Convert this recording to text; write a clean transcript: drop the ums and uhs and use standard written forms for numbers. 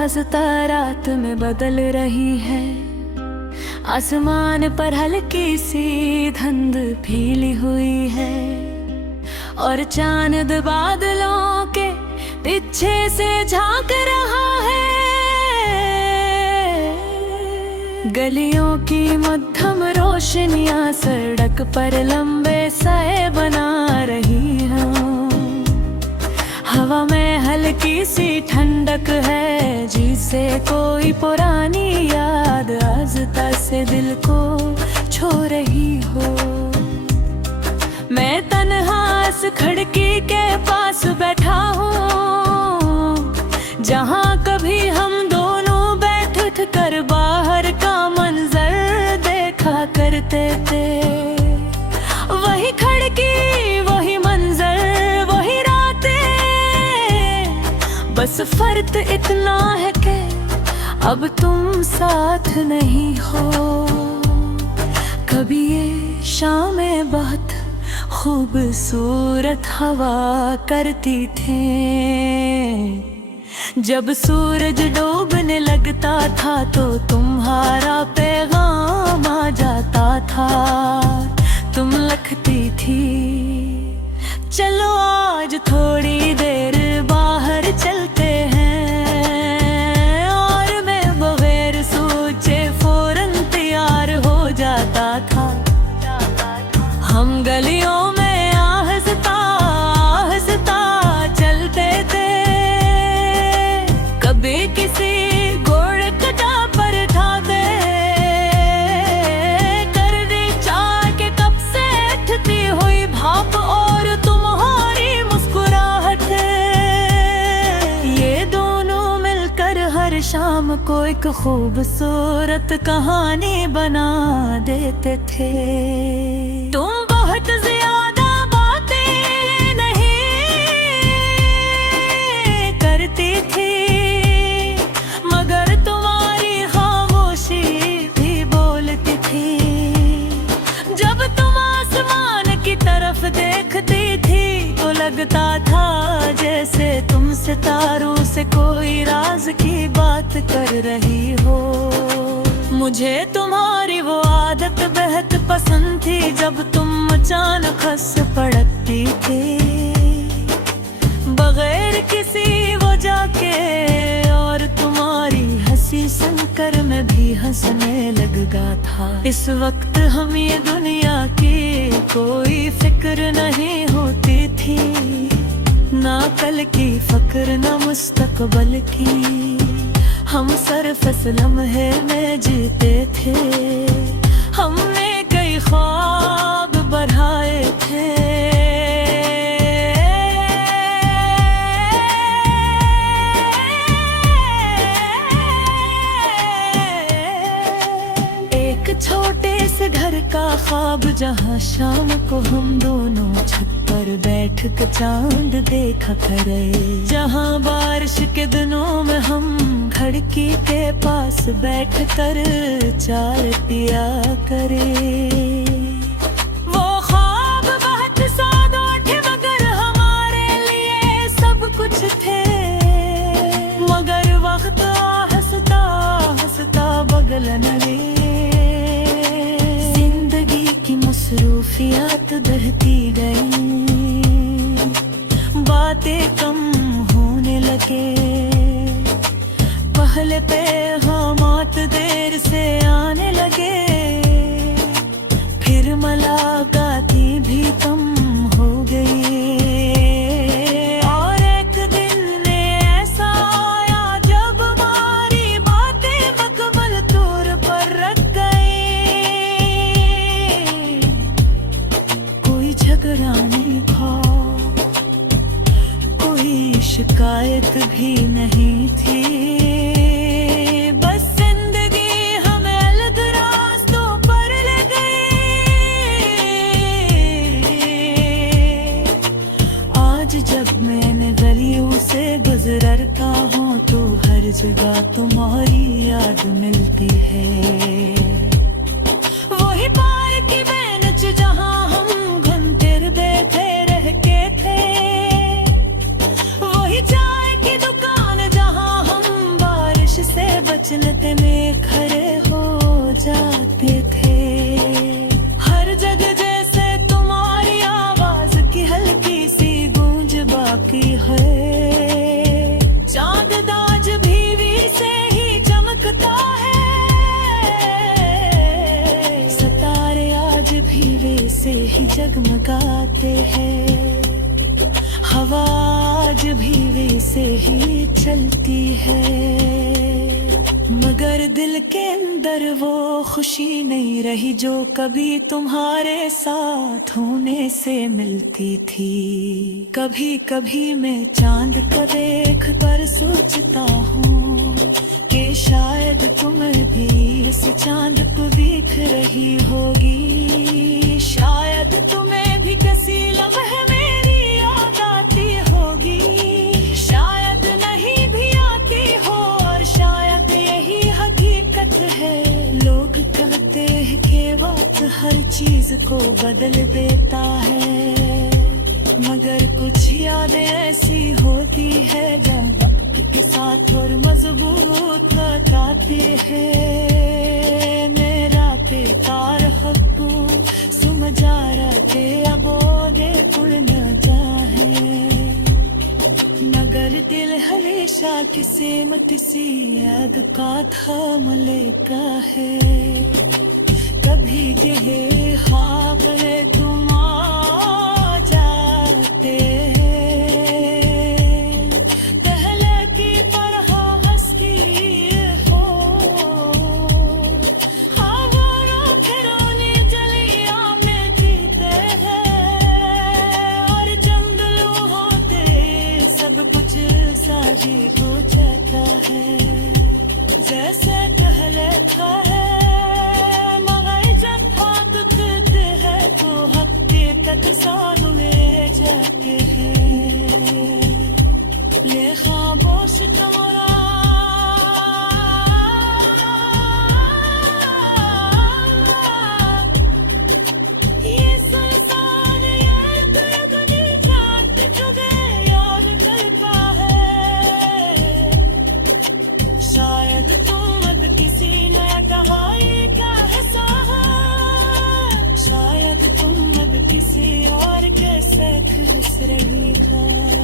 रास्ता रात में बदल रही है। आसमान पर हल्की सी धुंध फैली हुई है और चांद बादलों के पीछे से झांक रहा है। गलियों की मध्यम रोशनियां सड़क पर लंबे साए बना रही हैं। हवा में हल्की सी ठंडक है, जिसे कोई पुरानी याद आज़ता से दिल को छू रही हो। मैं तन्हा इस खिड़की के पास बैठा हूँ, जहाँ कभी हम दोनों बैठ कर बाहर का मंजर देखा करते थे। वही खिड़की, वही मंजर, वही रातें, बस फर्क इतना है कि अब तुम साथ नहीं हो। कभी ये शामें बहुत खूबसूरत हवा करती थी, जब सूरज डूबने लगता था तो तुम्हारा पैगाम आ जाता था। तुम लिखती थी, चलो आज थोड़ी देर बाहर चलते हैं, और मैं बगैर सोचे फौरन तैयार हो जाता था। हम गलियों में आहिस्ता आहिस्ता चलते थे, कभी किसी घोड़े कटा पर ठाते, कर दी चाय के कप से उठती हुई भाप और तुम्हारी मुस्कुराहट। ये दोनों मिलकर हर शाम को एक खूबसूरत कहानी बना देते थे। तुम बहुत ज्यादा बातें नहीं करती थी, मगर तुम्हारी खामोशी भी बोलती थी। जब तुम आसमान की तरफ देखती थी तो लगता था जैसे तुम सितारों से कोई राज की बात कर रही हो। मुझे तुम्हारी वो आदत बेहद पसंद थी, जब तुम अचानक हंस पड़ती थी बगैर किसी वजह के, और तुम्हारी हंसी सुनकर मैं भी हंसने लगा था। इस वक्त हम ये दुनिया की कोई फिक्र नहीं होती थी, ना कल की फिक्र ना मुस्तकबल की। हम सिर्फ इस लम्हे में जीते थे, हमने कई ख्वाब बढ़ाए थे। एक छोटे से घर का ख्वाब, जहाँ शाम को हम दोनों छत पर बैठ कर चांद देखा करे, जहाँ बारिश के दिनों में हम खिड़की के पास बैठ कर चाय पिया करे। वो ख्वाब बहुत सादा थे, मगर हमारे लिए सब कुछ थे। मगर वक्त हंसता हंसता बगल न लिए, जिंदगी की मसरूफियात बढ़ती गई, बातें कम होने लगे। पहले पैगामात देर से आने लगे, फिर मुलाकातें भी कम हो गई। और एक दिन ऐसा आया जब हमारी बातें मुकम्मल तौर पर रख गई। कोई झगड़ा नहीं था, कोई शिकायत भी नहीं थी, बस जिंदगी हमें अलग रास्तों पर ले गई। आज जब मैंने गलियों से गुजरता हूँ तो हर जगह तुम्हारी याद मिलती है। वही पार्क की बेंच जहाँ हम घंटे बैठे रह के थे, वही चाय की दुकान जहाँ हम बार अचनते में खड़े हो जाते थे। हर जगह जैसे तुम्हारी आवाज की हल्की सी गूंज बाकी है। चांद दाज भीवी से ही चमकता है, सितारे आज भीवे से ही जगमगाते हैं। हवा आज भीवे से ही चलती है, मगर दिल के अंदर वो खुशी नहीं रही जो कभी तुम्हारे साथ होने से मिलती थी। कभी कभी मैं चांद को देख कर सोचता हूँ कि शायद तुम्हें भी इस चांद को दिख रही होगी। शायद तुम्हें भी किसी लम्हे मेरी याद आती होगी, शायद नहीं भी आती हो, और शायद यही हकीकत है। लोग कहते हैं कि वक्त हर चीज को बदल देता है, मगर कुछ यादें ऐसी होती है जो वक्त के साथ और मजबूत हो जाती है। मेरा बेकार हक समझा रहे अब आगे खुल न जाए, मगर दिल हमेशा किसी मत सी याद का थाम लेता है। कभी यह ख्वाब में तुम आ जाते हैं, पहले की तरह हंसती हो। हवाओं के रोनी जलियां में जीते हैं, और जंगल होते सब कुछ साजी हो जाता है। जैसे पहले था है, मगर जब हाथ उठते हैं तो हकीकत सामने जाते हैं। ये खामोश कमरा ये सुनसान ये दुनिया जाते तुम्हें याद करता है। शायद तुम अब किसी नया कहानी का हिस्सा हो, शायद तुम अब किसी और के साथ हंस रही हो।